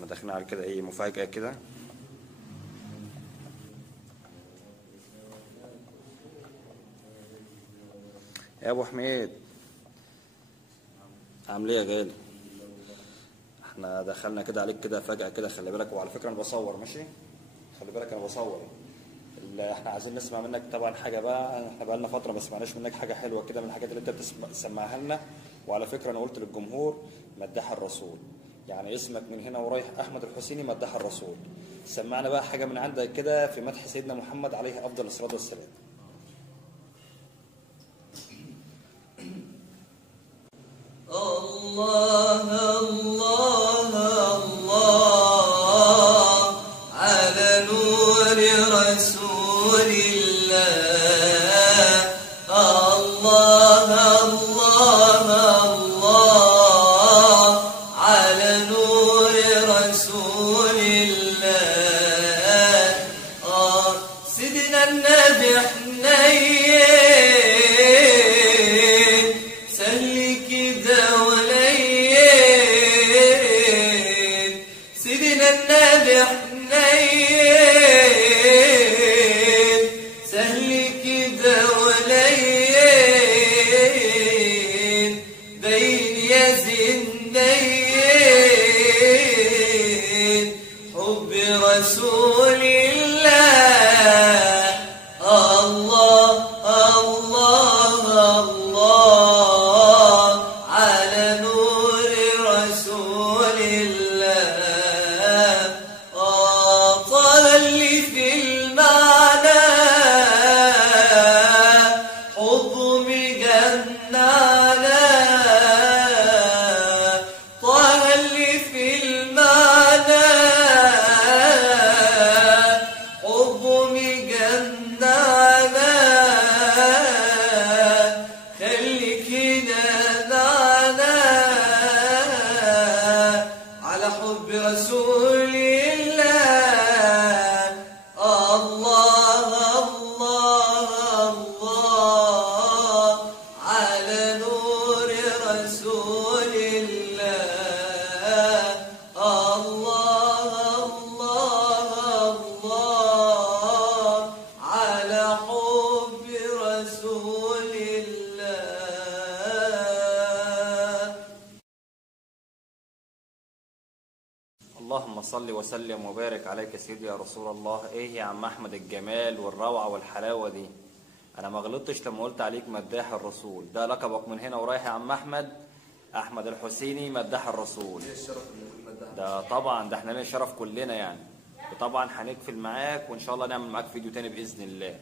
احنا داخلين على كده ايه مفاجأة كده. يا ابو حميد عامل ايه يا غالي؟ احنا دخلنا كده عليك كده فجأة كده، خلي بالك. وعلى فكرة انا بصور، ماشي؟ خلي بالك انا بصور. احنا عايزين نسمع منك طبعا حاجة بقى، احنا بقالنا فترة ما سمعناش منك حاجة حلوة كده من الحاجات اللي انت بتسمعها لنا. وعلى فكرة انا قلت للجمهور مداح الرسول، يعني اسمك من هنا ورايح احمد الحسيني مداح الرسول. سمعنا بقى حاجة من عندك كده في مدح سيدنا محمد عليه افضل الصلاة والسلام. الله الله الله على نور رسول الله. الله الله الله على نور رسول الله. سيدنا النبي حنين سلي كده ولين. سيدنا النبي حنين سهل كده ولين. بين يا زنين حب رسول الله. الله الله الله على نور رسول الله. طال اللي في المعنى حضن جنانا. طال اللي في المعنى حضن جنانا. خليك هنا معنا على حب رسول الله. الله الله الله على نور رسول الله. الله الله الله على حب رسول الله. اللهم صل وسلم وبارك عليك يا سيدي يا رسول الله. ايه يا عم احمد الجمال والروعه والحلاوه دي؟ انا ما غلطتش لما قلت عليك مداح الرسول. ده لقبك من هنا ورايح يا عم احمد، احمد الحسيني مداح الرسول. ده طبعا ده احنا لنا الشرف كلنا يعني. وطبعا هنقفل معاك وان شاء الله نعمل معاك فيديو تاني باذن الله.